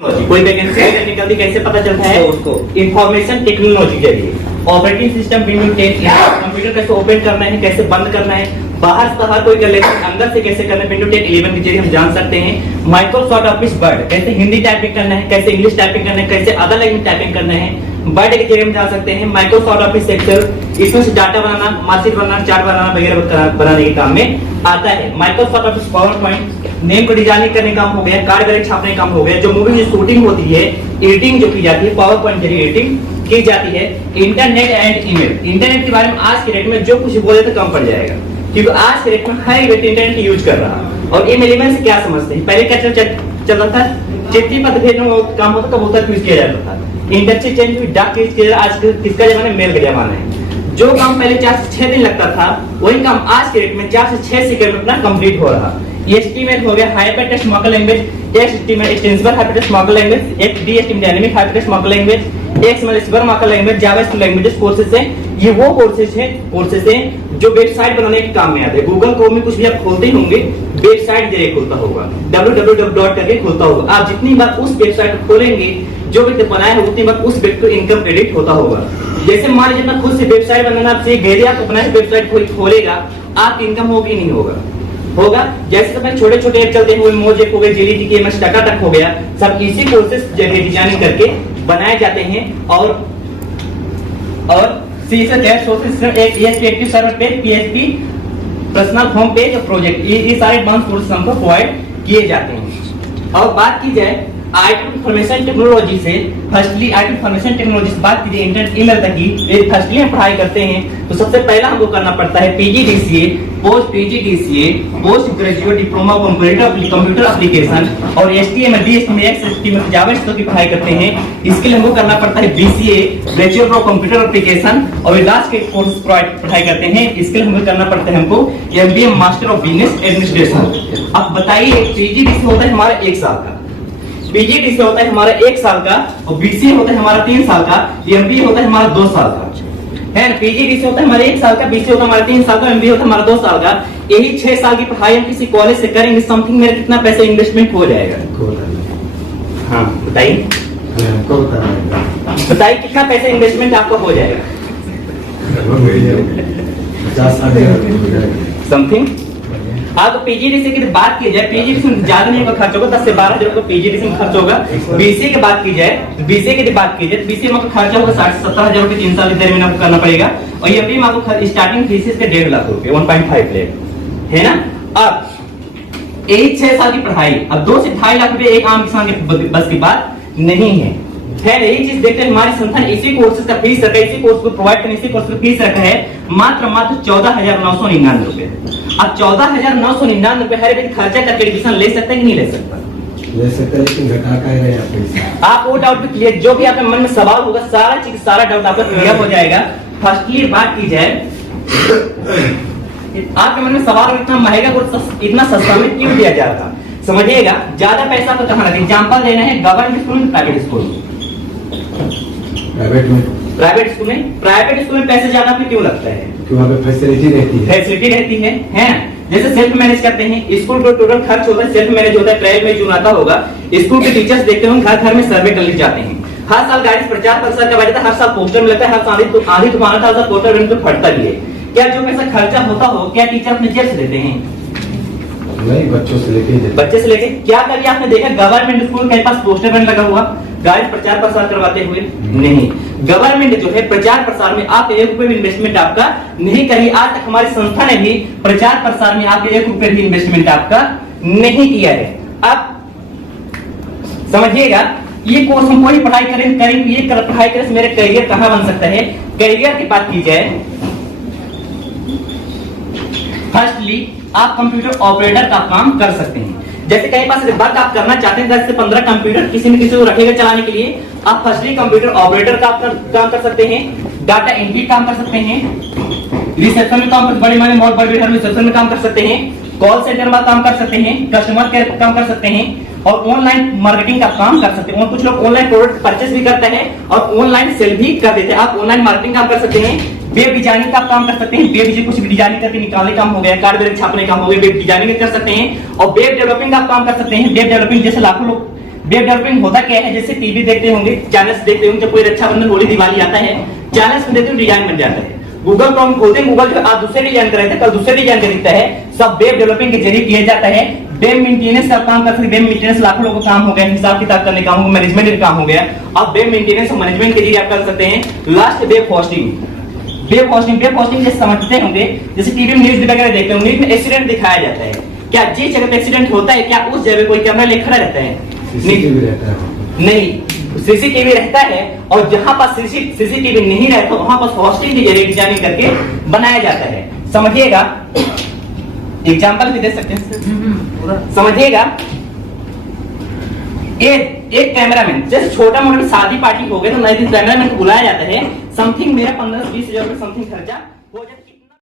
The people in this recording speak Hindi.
कोई वैकेंसी अगर निकलती कैसे पता चलता है उसको इंफॉर्मेशन टेक्नोलॉजी जरिए ऑपरेटिंग सिस्टम विंडो 10 कंप्यूटर कैसे ओपन करना है, कैसे बंद करना है, बाहर से बाहर कोई कर लेता है, अंदर से कैसे करना है, विंडो 10 11 के जरिए हम जान सकते हैं। माइक्रोसॉफ्ट ऑफिस वर्ड कैसे हिंदी टाइपिंग करना है, कैसे इंग्लिश टाइपिंग करना है, कैसे अदर लैंग्वेज टाइपिंग करना है, वर्ड के जरिए हम जान सकते हैं। माइक्रोसॉफ्ट ऑफिस एक्सेल इसमें से डाटा बनाना, मार्कशीट बनाना, चार्ट बनाना वगैरह बनाने के काम में आता है। Microsoft office power point name को डिजाइनिंग करने का काम हो गया, कार्ड वगैरह छापने का काम हो गया, जो मूवी की शूटिंग होती है, एडिटिंग जो की जाती है, पावर पॉइंट जरिए एडिटिंग की जाती है। इंटरनेट एंड ईमेल, इंटरनेट के बारे में आज के डेट में जो कुछ बोले तो कम पड़ जाएगा, क्योंकि आज के डेट में हर व्यक्ति इंटरनेट यूज कर रहा है। और ईमेल ईमेल से क्या समझते हैं, पहले क्या चल रहा था, चिट्ठी पत्र भेजना काम होता, कबूतर यूज किया जाता था, इंटरनेट चेंज हुई, डाक यूज किया, आज किसका जमाना, मेल का जमाना है। जो काम पहले 4 से 6 दिन लगता था, वही काम आज के डेट में 4 से 6 सेकंड में अपना कंप्लीट हो रहा। एचटीएमएल हो गया hyper text markup language, HTML extensible hyper text markup language, HDHTML dynamic hyper text markup language, XML square markup language, JavaScript languages courses हैं। ये वो कोर्सेज हैं जो वेबसाइट बनाने के काम में आते हैं। गूगल क्रोम में कुछ भी आप खोलते होंगे, वेबसाइट जरिए खुलता होगा, www करके खुलता होगा। आप जितनी बार उस वेबसाइट को खोलेंगे, जो व्यक्ति बनाया है उतनी बार उस व्यक्ति को इनकम क्रेडिट होता होगा। जैसे मान लीजिए मैं खुद से वेबसाइट बनाना आपसे घेरिया को बनाए वेबसाइट खोलेगा, आप इनकम होगी नहीं होगा, होगा। जैसे तो छोटे छोटे ऐप चलते हैं, मोजेक हो गए, जेलीटी के एमएस टकाटक हो गया, सब इसी कोर्सेज जरिए डिजाइनिंग करके बनाए जाते हैं। और सीएसएस डैश सोर्स सिस्टम एक ESP active server page, PHP personal home page और प्रोजेक्ट, ये सारे एडवांस कोर्सेज हमको प्रोवाइड किए जाते हैं। और बात की जाए आईटी इंफॉर्मेशन टेक्नोलॉजी से, फर्स्टली आईटी इंफॉर्मेशन टेक्नोलॉजी से बात कीजिए इंटरनेट ईमेल तक की, फर्स्टली हम पढ़ाई करते हैं तो सबसे पहला हमको करना पड़ता है PGDCA, post PGDCA, post graduate diploma computer application, और HTML, DHTML, XHTML, जावास्क्रिप्ट की पढ़ाई करते हैं। इसके लिए हमको करना पड़ता है BCA, bachelor of computer application, और लास्ट के कोर्स पढ़ाई करते हैं। इसके लिए हमको करना पड़ता है हमको MBA master of business administration. अब बताइए PGDCA होता है हमारा 1 साल का, PGDCA होता है हमारा 1 साल का, और BCA होता है हमारा 3 साल का, MBA होता है हमारा 2 साल का, है ना। PGDCA होता है हमारा 1 साल का, BCA होता है हमारा 3 साल का, MBA होता है हमारा 2 साल का। यही 6 साल की पढ़ाई हम किसी कॉलेज से करेंगे, समथिंग मेरा कितना पैसा इन्वेस्टमेंट हो जाएगा? हाँ बताइए, बताइए कितना पैसा इन्वेस्टमेंट आपका हो जाएगा? 50,000 समथिंग। हाँ तो PGDCA की बात की जाए, PGDCA में ज्यादा नहीं खर्च होगा, 10 से 12 हजार का PGDCA में खर्च होगा। BCA की बात की जाए, BCA की बात की जाए, BCA में खर्चा होगा 60 से 70 हजार रुपए 3 साल के दरमियान आपको करना पड़ेगा। और MBA में आपको स्टार्टिंग फीस इसके 1.5 लाख रुपए, 1.5 लाख, है ना। अब यही 6 साल की पढ़ाई, अब 2 से 2.5 लाख रुपए एक आम किसान के बस की बात नहीं है। यही चीज देखते हैं हमारे संस्थान इसी कोर्सेज का फीस रखा है, इसी कोर्स को प्रोवाइड करने, इसी कोर्स का फीस रखा है मात्र 14,999 रुपए। अब 14,999 रुपए हर व्यक्ति खर्चा करके एडमिशन ले सकता है कि नहीं ले सकता? ले सकता है, लेकिन घटा का है। आप वो डाउट भी क्लियर, जो भी आपके मन में सवाल होगा सारा डाउट आपका क्लियर हो जाएगा। फर्स्टली बात की जाए, आपके मन में सवाल इतना महंगा कोर्स इतना सस्ता में क्यों दिया जा रहा था, समझिएगा। ज्यादा पैसा आपको कहाँ लगे, एग्जाम्पल देना है गवर्नमेंट स्कूल में, प्राइवेट स्कूल में। प्राइवेट स्कूल में पैसे ज्यादा आपको क्यों लगता है? वहाँ पे फैसिलिटी रहती है, है। जैसे सेल्फ मैनेज करते हैं, स्कूल को टोटल खर्च होता है, सेल्फ मैनेज होता है, प्राइवेट में जो आता होगा, स्कूल के टीचर्स देखते होंगे घर घर में सर्वे कर ले जाते हैं। हर साल गाड़ी प्रचार प्रसार करवाया जाता है, हर साल पोस्टर में लगता है, हर साल आंधी तूफान आता है, पोस्टर में फटता भी है। क्या जो पैसा खर्चा होता हो क्या टीचर अपने जेब से देते हैं? नहीं, बच्चे से लेके। क्या कभी आपने देखा गवर्नमेंट स्कूल के पास पोस्टर बैनर लगा हुआ गाड़ी प्रचार प्रसार करवाते हुए? नहीं। गवर्नमेंट जो है प्रचार प्रसार में आप 1 रुपए भी इन्वेस्टमेंट आपका नहीं करी। आज तक हमारी संस्था ने भी प्रचार प्रसार में आपके 1 रुपए भी इन्वेस्टमेंट आपका नहीं किया है। अब समझिएगा, ये कोर्स हम कोई पढ़ाई करेंगे, ये पढ़ाई करें मेरा करियर कहाँ बन सकता है। करियर की बात की जाए, फर्स्टली आप कंप्यूटर ऑपरेटर का काम कर सकते हैं। जैसे कहीं पास वर्क आप करना चाहते हैं, 10 से 15 कंप्यूटर किसी न किसी को रखेगा चलाने के लिए, आप फर्स्टली कंप्यूटर ऑपरेटर का काम कर सकते हैं, डाटा एंट्री काम कर सकते हैं, रिसेप्शन में काम कर, बड़े बड़े घर में रिसेप्शन में काम कर सकते हैं, कॉल सेंटर में काम कर सकते हैं, कस्टमर केयर काम कर सकते हैं, और ऑनलाइन मार्केटिंग का काम कर सकते हैं। और कुछ लोग ऑनलाइन प्रोडक्ट परचेस भी करते हैं और ऑनलाइन सेल भी कर देते हैं। आप ऑनलाइन मार्केटिंग काम कर सकते हैं, वेब डिजाइनिंग का काम कर सकते हैं, वेब कुछ भी डिजाइनिंग करके निकालने काम हो गया, कार्ड वगैरह छापने काम हो गया, वेब डिजाइनिंग कर सकते हैं, और वेब डेवलपिंग का काम कर सकते हैं। वेब डेवलपिंग जैसे लाखों लोग वेब डेवलपिंग होता क्या है, जैसे टीवी देखते होंगे, चैनल्स देखते होंगे, जब कोई रक्षाबंधन होली दिवाली आता है, चैनल्स में देखते हो डिजाइन बन जाता है। गूगल क्रोम खोलते हैं, गूगल जो आज दूसरे डिजाइन कर रहे थे, कल दूसरे डिजाइन का दिखता है, सब वेब डेवलपिंग के जरिए किया जाता है। वेब मेंटेनेंस का काम कर सकते, वेब मेंटेनेंस लाखों लोगों का काम हो गया, हिसाब किताब करने का काम हो गया, मैनेजमेंट का काम हो गया। अब वेब मेंटेनेंस और मैनेजमेंट के जरिए आप कर सकते हैं। Last web hosting, web hosting जैसे समझते होंगे, जैसे टीवी में न्यूज वगैरह देखते होंगे, न्यूज में एक्सीडेंट दिखाया जाता है। क्या जिस जगह पे एक्सीडेंट होता है, क्या उस जगह कोई कैमरा लेकर खड़ा रहता है? नहीं, सीसीटीवी रहता है, और जहां पर सीसीटीवी नहीं रहता वहां पर होस्टिंग के जरिए डिजाइनिंग करके बनाया जाता है। समझिएगा, एग्जांपल भी दे सकते हैं, समझिएगा। एक कैमरामैन, जैसे छोटा मोटा शादी पार्टी हो गया तो नए दिन कैमरामैन को बुलाया जाता है, समथिंग मेरा 15-20 हजार रुपए समथिंग खर्चा